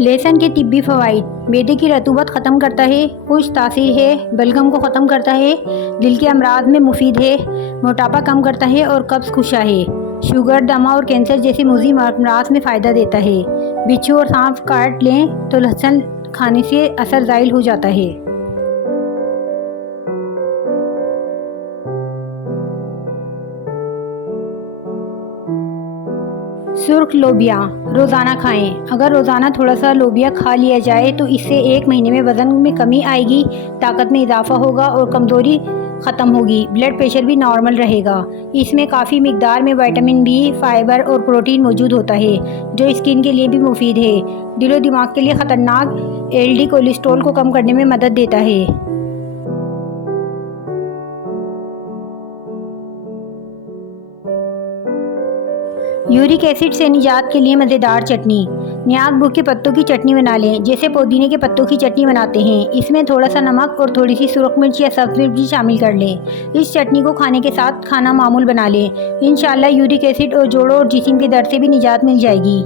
लहसुन के तिब्बी फ़वाइद। मैदे की रतूबत ख़त्म करता है, खुश तासीर है, बलगम को ख़त्म करता है, दिल के अमराज में मुफीद है, मोटापा कम करता है और कब्ज़ कुशा है, शुगर, दमा और कैंसर जैसे मुज़ी अमराज में फ़ायदा देता है। बिच्छू और सांप काट लें तो लहसुन खाने से असर ज़ाइल हो जाता है। सुर्ख लोबिया रोज़ाना खाएं। अगर रोज़ाना थोड़ा सा लोबिया खा लिया जाए तो इससे 1 महीने में वज़न में कमी आएगी, ताकत में इजाफा होगा और कमज़ोरी ख़त्म होगी। ब्लड प्रेशर भी नॉर्मल रहेगा। इसमें काफ़ी मिकदार में विटामिन बी, फाइबर और प्रोटीन मौजूद होता है, जो स्किन के लिए भी मुफीद है। दिल और दिमाग के लिए ख़तरनाक एलडी कोलेस्ट्रॉल को कम करने में मदद देता है। यूरिक एसिड से निजात के लिए मज़ेदार चटनी। न्याज बुक के पत्तों की चटनी बना लें, जैसे पुदीने के पत्तों की चटनी बनाते हैं। इसमें थोड़ा सा नमक और थोड़ी सी सुरख मिर्च या सब्ज़ मिर्च भी शामिल कर लें। इस चटनी को खाने के साथ खाना मामूल बना लें। इंशाल्लाह यूरिक एसिड और जोड़ों और जिस्म के दर्द से भी निजात मिल जाएगी।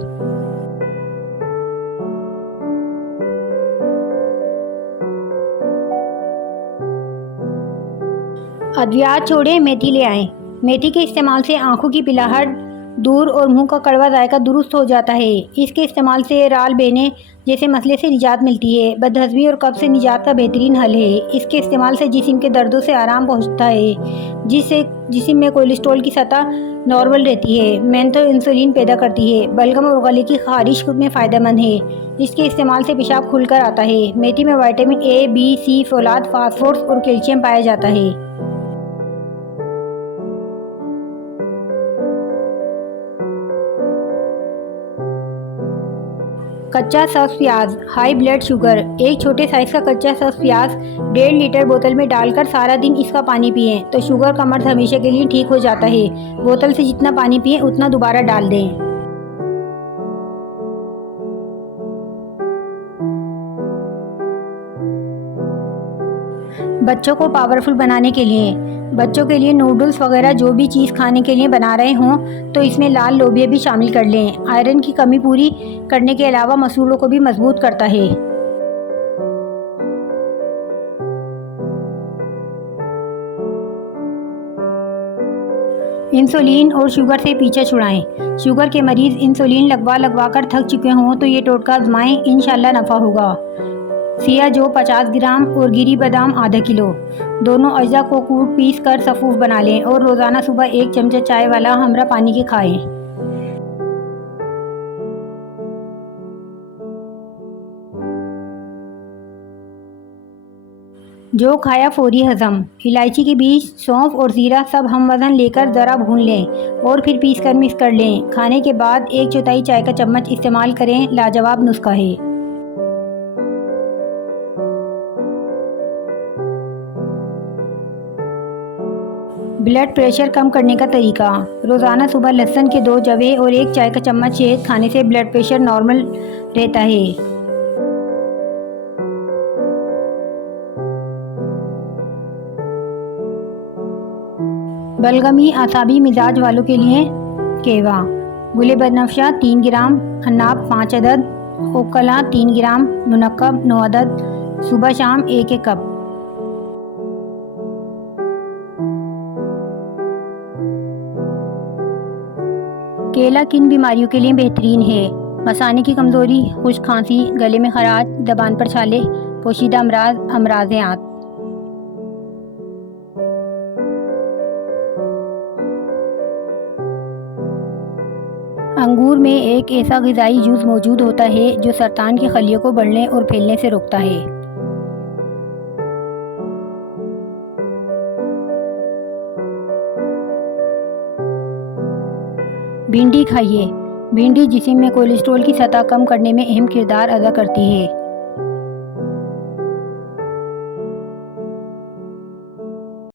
अद्वियात छोड़ें, मेथी ले आएँ। मेथी के इस्तेमाल से आँखों की पिलाहट दूर और मुंह का कड़वा जायका दुरुस्त हो जाता है। इसके इस्तेमाल से राल बहने जैसे मसले से निजात मिलती है। बदहज़मी और कब्ज़ से निजात का बेहतरीन हल है। इसके इस्तेमाल से जिस्म के दर्दों से आराम पहुंचता है, जिससे जिस्म में कोलेस्ट्रॉल की सतह नॉर्मल रहती है। मेंथल इंसुलिन पैदा करती है। बलगम और गले की खारिश में फ़ायदेमंद है। इसके इस्तेमाल से पेशाब खुलकर आता है। मेथी में विटामिन ए, बी, सी, फोलाद, फास्फोरस और कैल्शियम पाया जाता है। कच्चा सब्ज़ प्याज हाई ब्लड शुगर। एक छोटे साइज़ का कच्चा सब्ज़ प्याज 1.5 लीटर बोतल में डालकर सारा दिन इसका पानी पिएं तो शुगर का मर्ज हमेशा के लिए ठीक हो जाता है। बोतल से जितना पानी पिएं उतना दोबारा डाल दें। बच्चों को पावरफुल बनाने के लिए, बच्चों के लिए नूडल्स वगैरह जो भी चीज़ खाने के लिए बना रहे हों तो इसमें लाल लोबिया भी शामिल कर लें। आयरन की कमी पूरी करने के अलावा मसूड़ों को भी मजबूत करता है। इंसुलिन और शुगर से पीछा छुड़ाएं। शुगर के मरीज़ इंसुलिन लगवा कर थक चुके हों तो ये टोटका आजमाएं, इंशाल्लाह नफ़ा होगा। सिया जो 50 ग्राम और गिरी बादाम आधा किलो, दोनों अज्जा को कूट पीस कर सफ़ूफ बना लें और रोज़ाना सुबह 1 चमचा चाय वाला हमरा पानी के खाएं। जो खाया फौरी हज़म। इलायची के बीज, सौंफ और ज़ीरा सब हम वज़न लेकर ज़रा भून लें और फिर पीस कर मिक्स कर लें। खाने के बाद 1/4 चाय का चम्मच इस्तेमाल करें। लाजवाब नुस्खा है। ब्लड प्रेशर कम करने का तरीका। रोज़ाना सुबह लहसुन के 2 जवे और 1 चाय का चम्मच शहद खाने से ब्लड प्रेशर नॉर्मल रहता है। बलगमी आसाबी मिजाज वालों के लिए केवा। गुले बनफशा 3 ग्राम, अनाब 5 अदद, ओकला 3 ग्राम, मुनक्कब 9 अदद। सुबह शाम 1-1 कप। केला किन बीमारियों के लिए बेहतरीन है? मसाने की कमज़ोरी, खुश्क खांसी, गले में खराश, ज़बान पर छाले, पोशीदा अमराज, अमराज़ आँत। अंगूर में एक ऐसा ग़िज़ाई जूस मौजूद होता है जो सरतान की खलियों को बढ़ने और फैलने से रोकता है। भिंडी खाइए। भिंडी जिस्म में कोलेस्ट्रॉल की सतह कम करने में अहम किरदार अदा करती है।